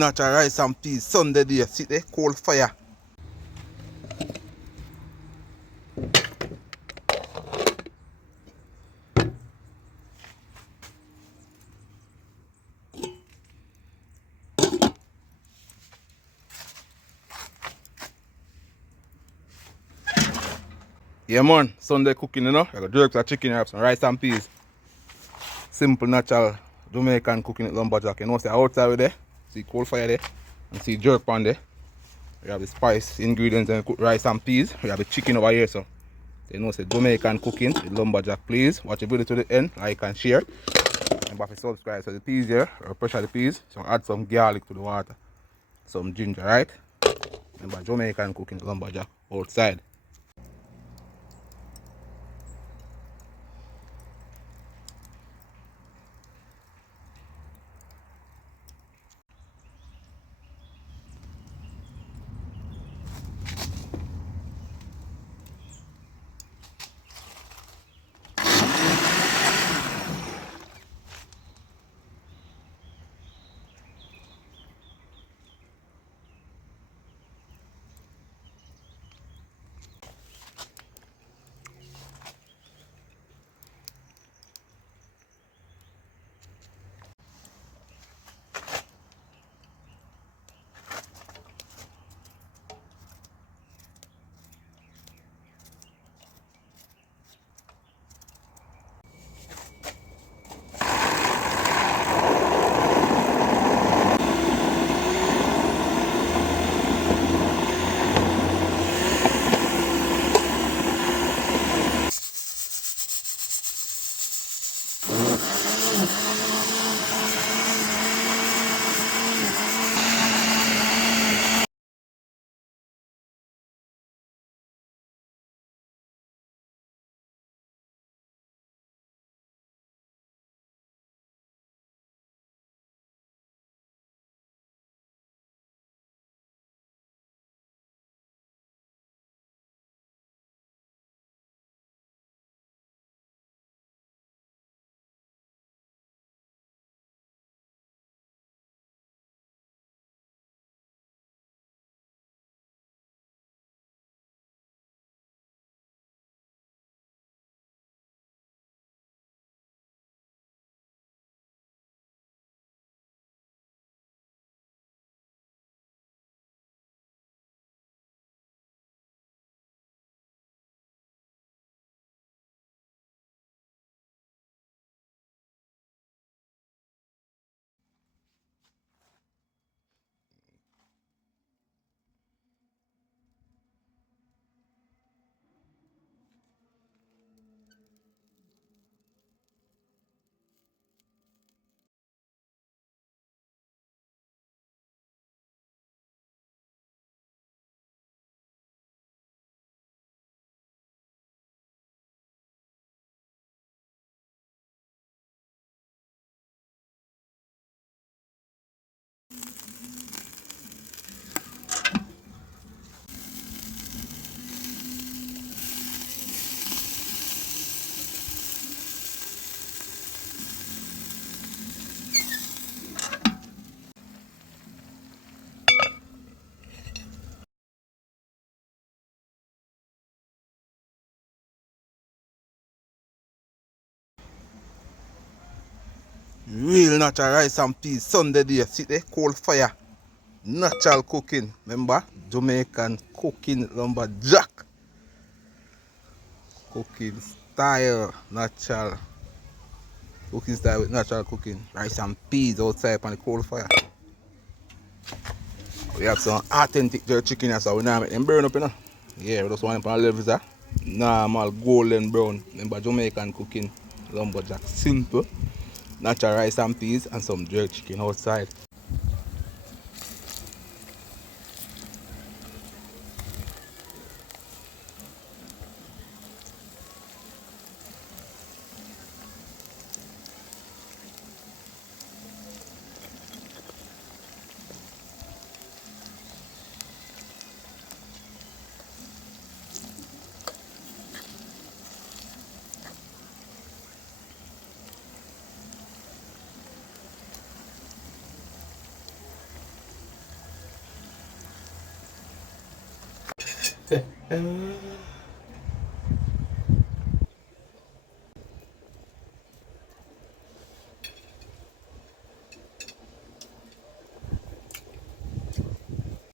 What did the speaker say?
natural rice and peas. Sunday day, sit there, cold fire. Yeah man, Sunday cooking, you know. I got jerks of chicken, I have some rice and peas. Simple, natural Jamaican cooking at lumberjack. You know, see outside with there, see cold fire there, and see jerk pan there. We have the spice ingredients and cook rice and peas. We have the chicken over here, so you know, say Jamaican cooking with lumberjack. Please watch the video to the end, like and share. Remember to subscribe. So the peas here, or pressure the peas. So add some garlic to the water, some ginger, right? Remember Jamaican cooking with lumberjack outside. Real natural rice and peas. Sunday day, sit there, cold fire. Natural cooking. Remember? Jamaican cooking lumberjack. Cooking style. Natural. Cooking style with natural cooking. Rice and peas outside on the cold fire. We have some authentic jerk chicken here, so we now make them burn up, you know. Yeah, we just want them on levels, normal golden brown. Remember Jamaican cooking lumberjack. Simple. Natural rice and peas and some jerk chicken outside.